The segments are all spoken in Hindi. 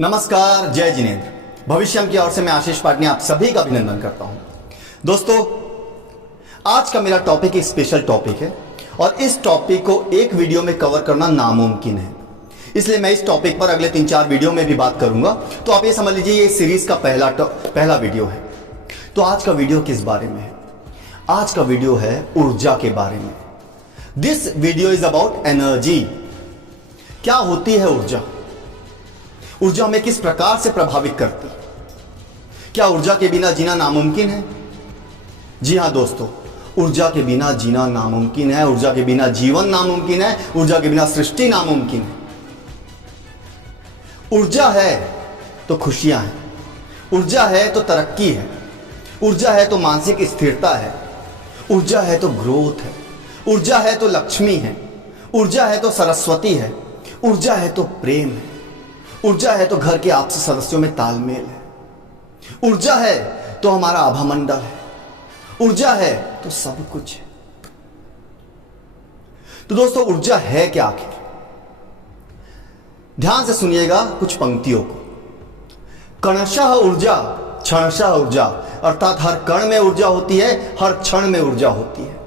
नमस्कार, जय जिनेंद्र। भविष्यम की ओर से मैं आशीष पाटनी आप सभी का अभिनंदन करता हूं। दोस्तों, आज का मेरा टॉपिक एक स्पेशल टॉपिक है और इस टॉपिक को एक वीडियो में कवर करना नामुमकिन है। इसलिए मैं इस टॉपिक पर अगले 3-4 वीडियो में भी बात करूंगा। तो आप ये समझ लीजिए ये सीरीज का पहला वीडियो है। तो आज का वीडियो किस बारे में है? आज का वीडियो है ऊर्जा के बारे में। This video is about energy. क्या होती है ऊर्जा? ऊर्जा हमें किस प्रकार से प्रभावित करती है? क्या ऊर्जा के बिना जीना नामुमकिन है? जी हां दोस्तों, ऊर्जा के बिना जीना नामुमकिन है। ऊर्जा के बिना जीवन नामुमकिन है। ऊर्जा के बिना सृष्टि नामुमकिन है। ऊर्जा है तो खुशियां हैं, ऊर्जा है तो तरक्की है, ऊर्जा है तो मानसिक स्थिरता है, ऊर्जा है तो ग्रोथ है, ऊर्जा है तो लक्ष्मी है, ऊर्जा है तो सरस्वती है, ऊर्जा है तो प्रेम है, ऊर्जा है तो घर के आपसी सदस्यों में तालमेल है, ऊर्जा है तो हमारा आभामंडल है, ऊर्जा है तो सब कुछ है। तो दोस्तों, ऊर्जा है क्या आखिर? ध्यान से सुनिएगा कुछ पंक्तियों को। कणशः ऊर्जा क्षणशः ऊर्जा, अर्थात हर कण में ऊर्जा होती है, हर क्षण में ऊर्जा होती है।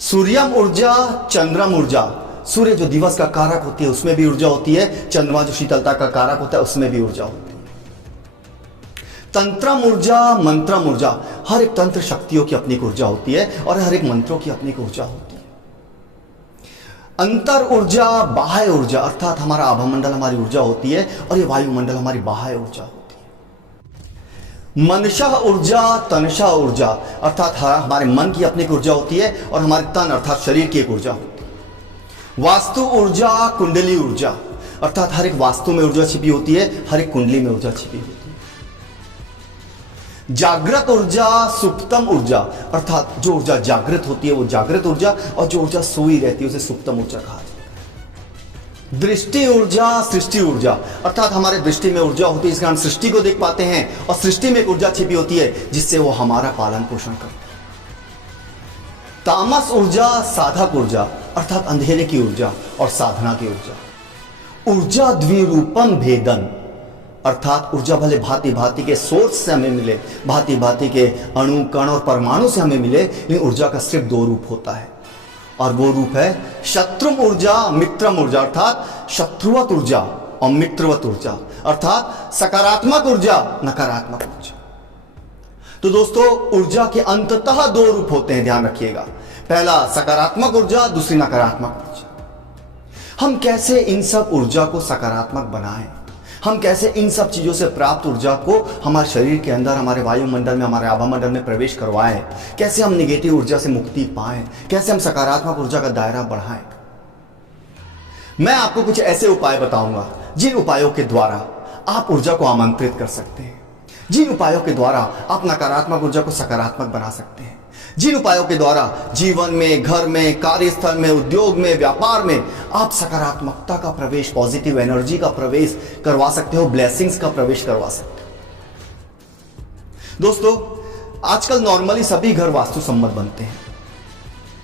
सूर्यम ऊर्जा चंद्रम ऊर्जा, सूर्य जो दिवस का कारक होती है उसमें भी ऊर्जा होती है। चंद्रमा जो शीतलता का कारक होता है उसमें भी ऊर्जा होती है। तंत्रम ऊर्जा मंत्रम ऊर्जा, हर एक तंत्र शक्तियों की अपनी ऊर्जा होती है और हर एक मंत्रों की अपनी ऊर्जा होती है। अंतर ऊर्जा बाह्य ऊर्जा, अर्थात हमारा आभामंडल हमारी ऊर्जा होती है और ये वायुमंडल हमारी बाह्य ऊर्जा होती है। मनशः ऊर्जा तनशः ऊर्जा, अर्थात हमारे मन की अपनी ऊर्जा होती है और हमारे तन अर्थात शरीर की एक ऊर्जा होती है। वास्तु ऊर्जा कुंडली ऊर्जा, अर्थात हर एक वास्तु में ऊर्जा छिपी होती है, हर एक कुंडली में ऊर्जा छिपी होती है। जागृत ऊर्जा सुप्तम ऊर्जा, अर्थात जो ऊर्जा जागृत होती है वो जागृत ऊर्जा और जो ऊर्जा सोई रहती है उसे सुप्तम ऊर्जा कहा जाता है। दृष्टि ऊर्जा सृष्टि ऊर्जा, अर्थात हमारे दृष्टि में ऊर्जा होती है इसलिए हम सृष्टि को देख पाते हैं और सृष्टि में एक ऊर्जा छिपी होती है जिससे वो हमारा पालन पोषण करता है। तामस ऊर्जा साधक ऊर्जा, अर्थात अंधेरे की ऊर्जा और साधना की ऊर्जा। ऊर्जा द्विरूपम भेदन, अर्थात ऊर्जा भले भांति भांति के सोर्स से हमें मिले, भांति भांति के अणु कण और परमाणु से हमें मिले, लेकिन ऊर्जा का सिर्फ 2 रूप होता है और वो रूप है शत्रुम ऊर्जा मित्रम ऊर्जा, अर्थात शत्रुवत ऊर्जा और मित्रवत ऊर्जा, अर्थात सकारात्मक ऊर्जा नकारात्मक ऊर्जा। तो दोस्तों, ऊर्जा के अंततः 2 रूप होते हैं, ध्यान रखिएगा। पहला सकारात्मक ऊर्जा, दूसरी नकारात्मक ऊर्जा। हम कैसे इन सब ऊर्जा को सकारात्मक बनाएं? हम कैसे इन सब चीजों से प्राप्त ऊर्जा को हमारे शरीर के अंदर, हमारे वायुमंडल में, हमारे आभामंडल में प्रवेश करवाएं? कैसे हम निगेटिव ऊर्जा से मुक्ति पाएं? कैसे हम सकारात्मक ऊर्जा का दायरा बढ़ाएं? मैं आपको कुछ ऐसे उपाय बताऊंगा जिन उपायों के द्वारा आप ऊर्जा को आमंत्रित कर सकते हैं, जिन उपायों के द्वारा आप नकारात्मक ऊर्जा को सकारात्मक बना सकते हैं, जिन उपायों के द्वारा जीवन में, घर में, कार्यस्थल में, उद्योग में, व्यापार में आप सकारात्मकता का प्रवेश, पॉजिटिव एनर्जी का प्रवेश करवा सकते हो, ब्लेसिंग्स का प्रवेश करवा सकते हो। दोस्तों, आजकल नॉर्मली सभी घर वास्तु सम्मत बनते हैं।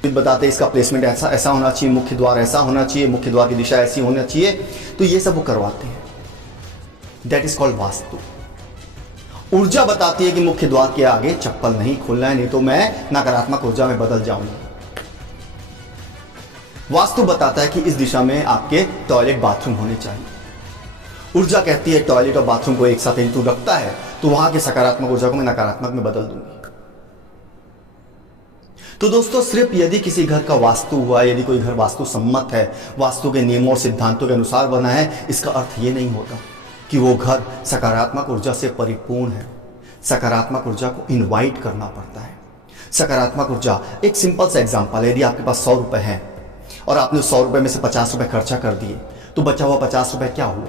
बताते हैं इसका प्लेसमेंट ऐसा ऐसा होना चाहिए, मुख्य द्वार ऐसा होना चाहिए, मुख्य द्वार की दिशा ऐसी होना चाहिए, तो ये सब वो करवाते हैं। That is called vastu. ऊर्जा बताती है कि मुख्य द्वार के आगे चप्पल नहीं खोलना है, नहीं तो मैं नकारात्मक ऊर्जा में बदल जाऊंगा। वास्तु बताता है कि इस दिशा में आपके टॉयलेट बाथरूम होने चाहिए। ऊर्जा कहती है टॉयलेट और बाथरूम को एक साथ यदि तू रखता है तो वहां के सकारात्मक ऊर्जा को मैं नकारात्मक में बदल दूंगी। तो दोस्तों, सिर्फ यदि किसी घर का वास्तु हुआ, यदि कोई घर वास्तु सम्मत है, वास्तु के नियमों और सिद्धांतों के अनुसार बना है, इसका अर्थ यह नहीं होता कि वो घर सकारात्मक ऊर्जा से परिपूर्ण है। सकारात्मक ऊर्जा को इनवाइट करना पड़ता है। सकारात्मक ऊर्जा, एक सिंपल सा एग्जांपल है, यदि आपके पास 100 रुपए हैं और आपने उस 100 रुपए में से 50 रुपए खर्चा कर दिए, तो बचा हुआ 50 रुपए क्या हुआ?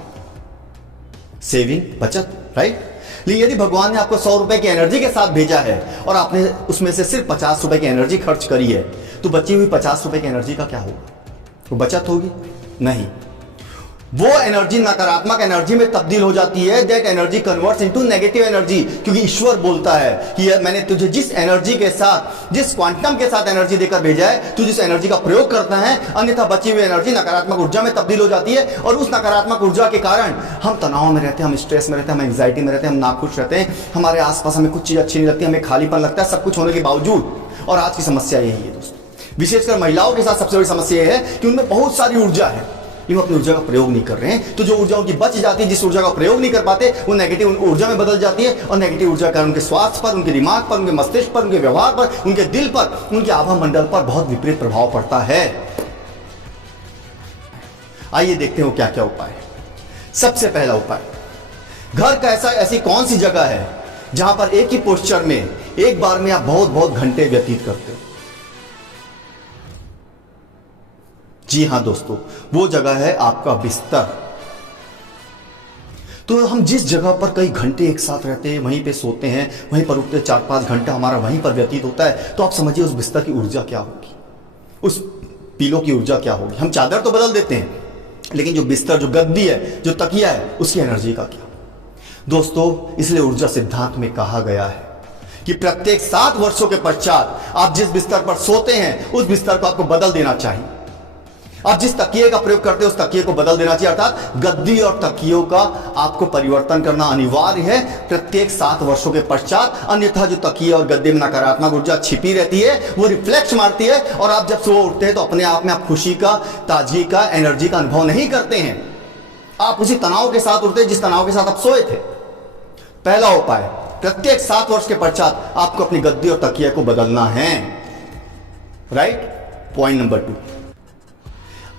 सेविंग, बचत, राइट? लेकिन यदि भगवान ने आपको 100 रुपए की एनर्जी के साथ भेजा है और आपने उसमें से सिर्फ 50 रुपए की एनर्जी खर्च करी है, तो बची हुई 50 रुपए की एनर्जी का क्या होगा? वो बचत होगी? नहीं। वो एनर्जी नकारात्मक एनर्जी में तब्दील हो जाती है। That energy converts into negative energy, क्योंकि ईश्वर बोलता है कि मैंने तुझे जिस एनर्जी के साथ, जिस क्वांटम के साथ एनर्जी देकर भेजा है, तू जिस एनर्जी का प्रयोग करता है, अन्यथा बची हुई एनर्जी नकारात्मक ऊर्जा में तब्दील हो जाती है। और उस नकारात्मक ऊर्जा के कारण हम तनाव में रहते हैं, हम स्ट्रेस में रहते हैं, हम एंग्जाइटी में रहते हैं, हम नाखुश रहते हैं, हमारे आसपास हमें कुछ चीज अच्छी नहीं लगती, हमें खालीपन लगता है, सब कुछ होने के बावजूद। और आज की समस्या यही है दोस्तों, विशेषकर महिलाओं के साथ सबसे बड़ी समस्या यह है कि उनमें बहुत सारी ऊर्जा है, लेकिन अपनी ऊर्जा का प्रयोग नहीं कर रहे हैं। तो जो ऊर्जा उनकी बच जाती है, जिस ऊर्जा का प्रयोग नहीं कर पाते, वो नेगेटिव ऊर्जा में बदल जाती है। और नेगेटिव ऊर्जा का उनके स्वास्थ्य पर, उनके दिमाग पर, उनके मस्तिष्क पर, उनके व्यवहार पर, उनके दिल पर, उनके आभा मंडल पर बहुत विपरीत प्रभाव पड़ता है। आइए देखते हैं वो क्या क्या उपाय है। सबसे पहला उपाय, घर का ऐसी कौन सी जगह है जहां पर एक ही पोस्चर में एक बार में आप बहुत बहुत घंटे व्यतीत करते हो। जी हां दोस्तों, वो जगह है आपका बिस्तर। तो हम जिस जगह पर कई घंटे एक साथ रहते हैं, वहीं पे सोते हैं, वहीं पर उठते 4-5 घंटा हमारा वहीं पर व्यतीत होता है, तो आप समझिए उस बिस्तर की ऊर्जा क्या होगी, उस पीलो की ऊर्जा क्या होगी। हम चादर तो बदल देते हैं, लेकिन जो बिस्तर, जो गद्दी है, जो तकिया है, उसकी एनर्जी का क्या दोस्तों। इसलिए ऊर्जा सिद्धांत में कहा गया है कि प्रत्येक 7 वर्षों के पश्चात आप जिस बिस्तर पर सोते हैं, उस बिस्तर को आपको बदल देना चाहिए। आप जिस तकिए का प्रयोग करते हैं, उस तकिए को बदल देना चाहिए। अर्थात गद्दी और तकियों का आपको परिवर्तन करना अनिवार्य है प्रत्येक 7 वर्षों के पश्चात। अन्यथा जो तकिए और गद्दे में नकारात्मक ऊर्जा छिपी रहती है, वो रिफ्लेक्ट मारती है, और आप जब सुबह उठते हैं तो अपने आप में आप खुशी का, ताजगी का, एनर्जी का अनुभव नहीं करते हैं। आप उसी तनाव के साथ उठते हैं जिस तनाव के साथ आप सोए थे। पहला उपाय, प्रत्येक 7 वर्ष के पश्चात आपको अपनी गद्दी और तकिया को बदलना है। राइट। पॉइंट नंबर 2,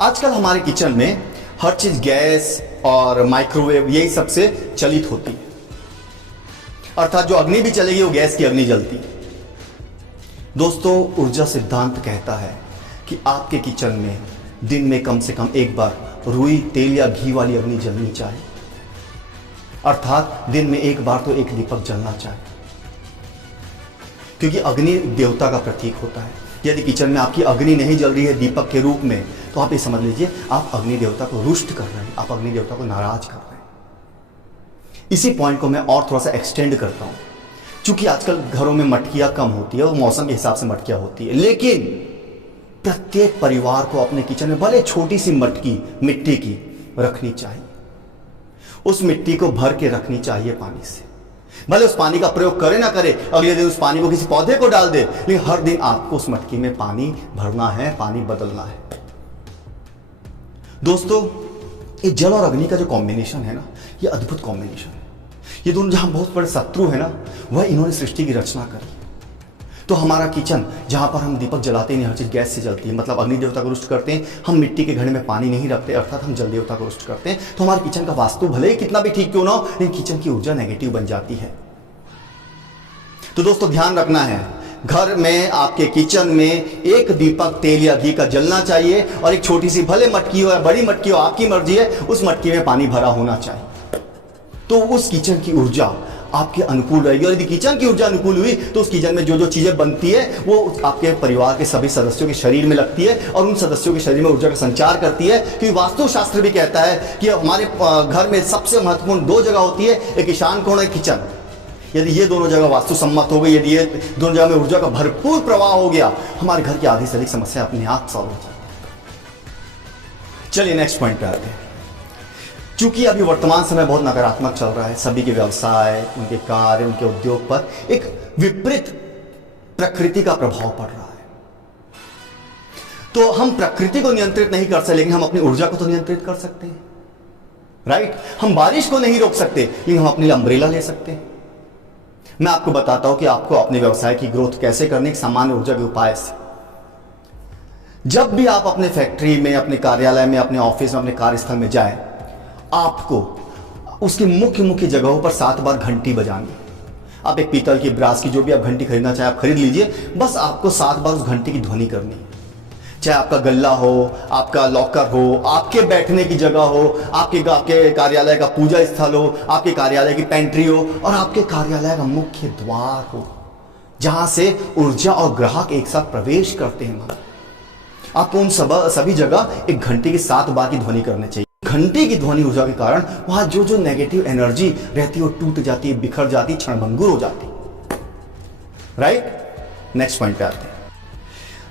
आजकल हमारे किचन में हर चीज गैस और माइक्रोवेव यही सबसे चलित होती है। अर्थात जो अग्नि भी चलेगी वो गैस की अग्नि जलती है। दोस्तों, ऊर्जा सिद्धांत कहता है कि आपके किचन में दिन में कम से कम एक बार रुई, तेल या घी वाली अग्नि जलनी चाहिए। अर्थात दिन में एक बार तो एक दीपक जलना चाहिए, क्योंकि अग्नि देवता का प्रतीक होता है। यदि किचन में आपकी अग्नि नहीं जल रही है दीपक के रूप में, तो आप ये समझ लीजिए आप अग्नि देवता को रुष्ट कर रहे हैं, आप अग्नि देवता को नाराज कर रहे हैं। इसी पॉइंट को मैं और थोड़ा सा एक्सटेंड करता हूं। चूंकि आजकल घरों में मटकियां कम होती है और मौसम के हिसाब से मटकियां होती है, लेकिन प्रत्येक परिवार को अपने किचन में भले छोटी सी मटकी मिट्टी की रखनी चाहिए। उस मिट्टी को भर के रखनी चाहिए पानी से। भले उस पानी का प्रयोग करे ना करे, अगले दिन उस पानी को किसी पौधे को डाल दे, लेकिन हर दिन आपको उस मटकी में पानी भरना है, पानी बदलना है। दोस्तों, ये जल और अग्नि का जो कॉम्बिनेशन है ना, ये अद्भुत कॉम्बिनेशन है। ये दोनों जहां बहुत बड़े शत्रु है ना, वह इन्होंने सृष्टि की रचना करी। तो हमारा किचन जहां पर हम दीपक जलाते नहीं, हर चीज गैस से जलती है, मतलब अग्नि देवता को रुष्ट करते हैं। हम मिट्टी के घड़े में पानी नहीं रखते, अर्थात हम जल देवता को रुष्ट करते हैं। तो हमारे किचन का वास्तु भले ही कितना भी ठीक क्यों ना हो, लेकिन किचन की ऊर्जा नेगेटिव बन जाती है। तो दोस्तों, ध्यान रखना है, घर में, आपके किचन में एक दीपक तेल या घी का जलना चाहिए, और एक छोटी सी भले मटकी हो या बड़ी मटकी हो, आपकी मर्जी है, उस मटकी में पानी भरा होना चाहिए। तो उस किचन की ऊर्जा आपके अनुकूल रहेगी। और यदि किचन की ऊर्जा अनुकूल हुई, तो उस किचन में जो जो चीजें बनती है वो आपके परिवार के सभी सदस्यों के शरीर में लगती है, और उन सदस्यों के शरीर में ऊर्जा का संचार करती है। क्योंकि वास्तुशास्त्र भी कहता है कि हमारे घर में सबसे महत्वपूर्ण 2 जगह होती है, एक ईशान कोण, एक किचन। यदि ये दोनों जगह वास्तु सम्मत हो गई, यदि ये दोनों जगह में ऊर्जा का भरपूर प्रवाह हो गया, हमारे घर की आधी से अधिक समस्या अपने आप सॉल्व हो जाती। चलिए नेक्स्ट पॉइंट पे आते हैं। चूंकि अभी वर्तमान समय बहुत नकारात्मक चल रहा है, सभी के व्यवसाय, उनके कार्य, उनके उद्योग पर एक विपरीत प्रकृति का प्रभाव पड़ रहा है। तो हम प्रकृति को नियंत्रित नहीं कर सकते, लेकिन हम अपनी ऊर्जा को तो नियंत्रित कर सकते हैं। राइट। हम बारिश को नहीं रोक सकते, लेकिन हम अपने लिए अम्ब्रेला ले सकते हैं। मैं आपको बताता हूं कि आपको अपने व्यवसाय की ग्रोथ कैसे करनी, सामान्य ऊर्जा के उपाय से। जब भी आप अपने फैक्ट्री में, अपने कार्यालय में, अपने ऑफिस में, अपने कार्यस्थल में जाए, आपको उसकी मुख्य मुख्य जगहों पर 7 बार घंटी बजानी। आप एक पीतल की, ब्रास की, जो भी आप घंटी खरीदना चाहे आप खरीद लीजिए, बस आपको 7 बार उस घंटी की ध्वनि करनी है। चाहे आपका गल्ला हो, आपका लॉकर हो, आपके बैठने की जगह हो, आपके कार्यालय का पूजा स्थल हो, आपके कार्यालय की पेंट्री हो, और आपके कार्यालय का मुख्य द्वार हो, जहां से ऊर्जा और ग्राहक एक साथ प्रवेश करते हैं। आपको उन सभी जगह एक घंटे की 7 बार की ध्वनि करनी चाहिए। घंटे की ध्वनि ऊर्जा के कारण वहां जो जो नेगेटिव एनर्जी रहती है वो टूट जाती है, बिखर जाती है, क्षणभंगुर हो जाती है। राइट, नेक्स्ट पॉइंट पे आते हैं।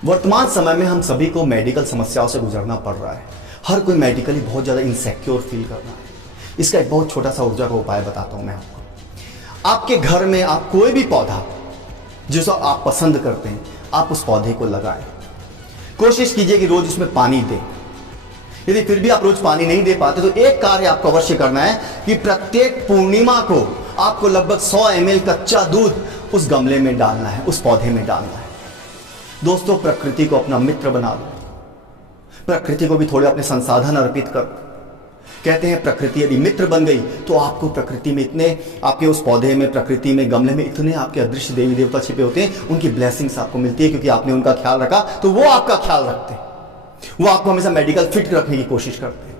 वर्तमान समय में हम सभी को मेडिकल समस्याओं से गुजरना पड़ रहा है। हर कोई मेडिकली बहुत ज्यादा इनसिक्योर फील कर रहा है। इसका एक बहुत छोटा सा ऊर्जा का उपाय बताता हूं मैं आपको। आपके घर में आप कोई भी पौधा जिसे आप पसंद करते हैं, आप उस पौधे को लगाएं। कोशिश कीजिए कि रोज उसमें पानी दें। यदि फिर भी आप रोज पानी नहीं दे पाते तो एक कार्य आपको अवश्य करना है कि प्रत्येक पूर्णिमा को आपको लगभग 100 ml कच्चा दूध उस गमले में डालना है, उस पौधे में डालना है। दोस्तों, प्रकृति को अपना मित्र बना लो। प्रकृति को भी थोड़े अपने संसाधन अर्पित कर। कहते हैं प्रकृति यदि मित्र बन गई तो आपको प्रकृति में इतने, आपके उस पौधे में, प्रकृति में, गमले में इतने आपके अदृश्य देवी देवता छिपे होते हैं, उनकी ब्लेसिंग्स आपको मिलती है क्योंकि आपने उनका ख्याल रखा तो वो आपका ख्याल रखते हैं। वो आपको हमेशा मेडिकल फिट रखने की कोशिश करते हैं।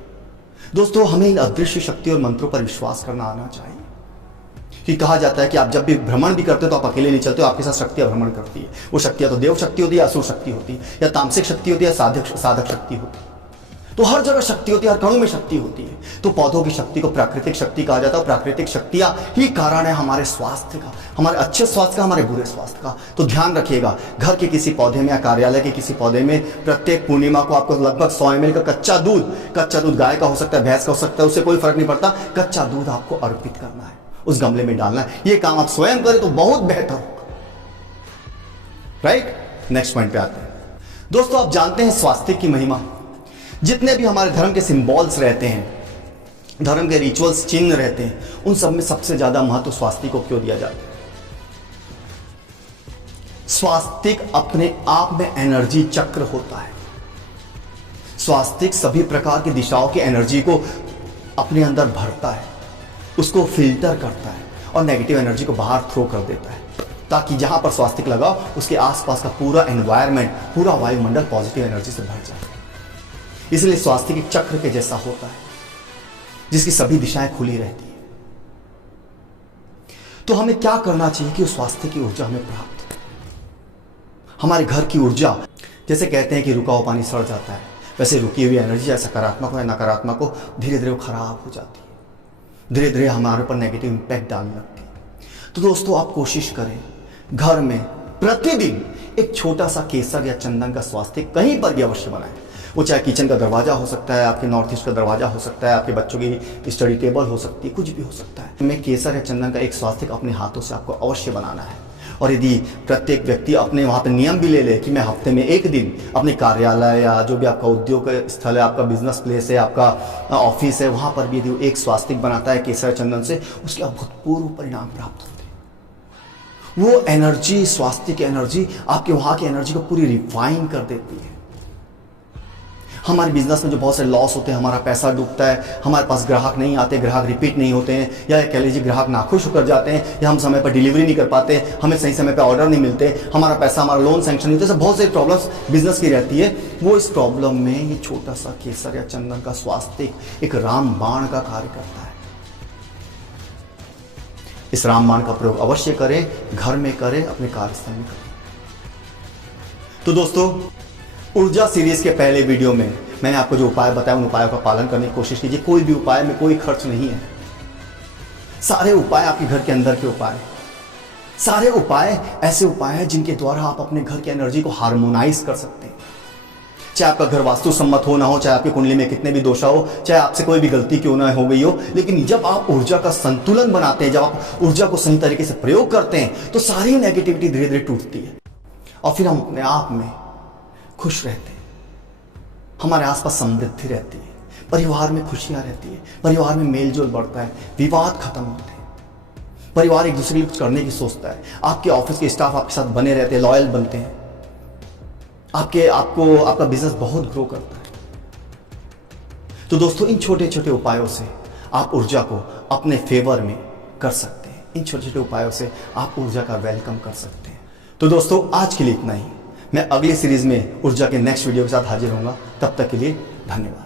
दोस्तों, हमें इन अदृश्य शक्ति और मंत्रों पर विश्वास करना आना चाहिए। कि कहा जाता है कि आप जब भी भ्रमण भी करते हो तो आप अकेले नहीं चलते हो, आपके साथ शक्तियां भ्रमण करती है। वो शक्तियां तो देव शक्ति होती है, असुर शक्ति होती है, या तामसिक शक्ति होती है, साधक शक्ति होती है। तो हर जगह शक्ति होती है, हर कणु में शक्ति होती है। तो पौधों की शक्ति को प्राकृतिक शक्ति कहा जाता है। प्राकृतिक शक्तियां ही कारण है हमारे स्वास्थ्य का, हमारे अच्छे स्वास्थ्य का, हमारे बुरे स्वास्थ्य का। तो ध्यान रखिएगा, घर के किसी पौधे में या कार्यालय के किसी पौधे में प्रत्येक पूर्णिमा को आपको लगभग 100 ml का कच्चा दूध गाय का हो सकता है, भैंस का हो सकता है, उससे कोई फर्क नहीं पड़ता, कच्चा दूध आपको अर्पित करना है, उस गमले में डालना है। ये काम आप स्वयं करें तो बहुत बेहतर होगा। राइट, नेक्स्ट पॉइंट पे आते हैं। दोस्तों, आप जानते हैं स्वास्थ्य की महिमा। जितने भी हमारे धर्म के सिंबल्स रहते हैं, धर्म के रिचुअल्स, चिन्ह रहते हैं, उन सब में सबसे ज्यादा महत्व स्वास्तिक को क्यों दिया जाता है? स्वास्तिक अपने आप में एनर्जी चक्र होता है। स्वास्तिक सभी प्रकार की दिशाओं की एनर्जी को अपने अंदर भरता है, उसको फिल्टर करता है और नेगेटिव एनर्जी को बाहर थ्रो कर देता है, ताकि जहां पर स्वास्तिक लगा उसके आसपास का पूरा एनवायरनमेंट, पूरा वायुमंडल पॉजिटिव एनर्जी से भर जाए। इसलिए स्वास्तिक एक चक्र के जैसा होता है जिसकी सभी दिशाएं खुली रहती है। तो हमें क्या करना चाहिए कि उस स्वास्थ्य की ऊर्जा हमें प्राप्त हो। हमारे घर की ऊर्जा, जैसे कहते हैं कि रुका हुआ पानी सड़ जाता है, वैसे रुकी हुई एनर्जी, चाहे सकारात्मक हो या नकारात्मक हो, धीरे धीरे वो खराब हो जाती है, धीरे धीरे हमारे ऊपर नेगेटिव इंपैक्ट डालने लगती है। तो दोस्तों, आप कोशिश करें घर में प्रतिदिन एक छोटा सा केसर या चंदन का स्वास्तिक कहीं पर भी अवश्य बनाएं। वो चाहे किचन का दरवाजा हो सकता है, आपके नॉर्थ ईस्ट का दरवाजा हो सकता है, आपके बच्चों की स्टडी टेबल हो सकती है, कुछ भी हो सकता है। में केसर या चंदन का एक स्वास्तिक अपने हाथों से आपको अवश्य बनाना है। और यदि प्रत्येक व्यक्ति अपने वहाँ पे नियम भी ले ले कि मैं हफ्ते में एक दिन अपने कार्यालय या जो भी आपका उद्योग स्थल है, आपका बिजनेस प्लेस है, आपका ऑफिस है, वहाँ पर भी यदि वो एक स्वास्तिक बनाता है केसर चंदन से, उसके अभूतपूर्व परिणाम प्राप्त होते हैं। वो एनर्जी, स्वास्तिक एनर्जी आपके वहाँ की एनर्जी को पूरी रिफाइन कर देती है। हमारे बिजनेस में जो बहुत से लॉस होते हैं, हमारा पैसा डूबता है, हमारे पास ग्राहक नहीं आते, ग्राहक रिपीट नहीं होते हैं, या कह लीजिए ग्राहक नाखुश होकर जाते हैं, या हम समय पर डिलीवरी नहीं कर पाते, हमें सही समय पर ऑर्डर नहीं मिलते, हमारा पैसा, हमारा लोन सैंक्शन नहीं होता, बहुत सारी प्रॉब्लम्स बिजनेस की रहती है। वो इस प्रॉब्लम में ये छोटा सा केसर या चंदन का स्वास्तिक एक रामबाण का कार्य करता है। इस रामबाण का प्रयोग अवश्य करें, घर में करें, अपने कार्यस्थल में करें। तो दोस्तों, ऊर्जा सीरीज के पहले वीडियो में मैंने आपको जो उपाय बताया, उन उपायों का पालन करने की कोशिश कीजिए। कोई भी उपाय में कोई खर्च नहीं है, सारे उपाय आपके घर के अंदर के उपाय, सारे उपाय ऐसे उपाय हैं जिनके द्वारा आप अपने घर की एनर्जी को हार्मोनाइज कर सकते हैं। चाहे आपका घर वास्तु सम्मत हो ना हो, चाहे आपकी कुंडली में कितने भी दोषा हो, चाहे आपसे कोई भी गलती क्यों ना हो गई हो, लेकिन जब आप ऊर्जा का संतुलन बनाते हैं, जब आप ऊर्जा को सही तरीके से प्रयोग करते हैं, तो सारी नेगेटिविटी धीरे धीरे टूटती है और फिर हम अपने आप में खुश रहते हैं। हमारे आसपास समृद्धि रहती है, परिवार में खुशियां रहती है, परिवार में मेलजोल बढ़ता है, विवाद खत्म होते हैं, परिवार एक दूसरे के लिए कुछ करने की सोचता है, आपके ऑफिस के स्टाफ आपके साथ बने रहते हैं, लॉयल बनते हैं, आपका बिजनेस बहुत ग्रो करता है। तो दोस्तों, इन छोटे छोटे उपायों से आप ऊर्जा को अपने फेवर में कर सकते हैं। इन छोटे छोटे उपायों से आप ऊर्जा का वेलकम कर सकते हैं। तो दोस्तों, आज के लिए इतना ही। मैं अगली सीरीज में ऊर्जा के नेक्स्ट वीडियो के साथ हाजिर होऊंगा। तब तक के लिए धन्यवाद।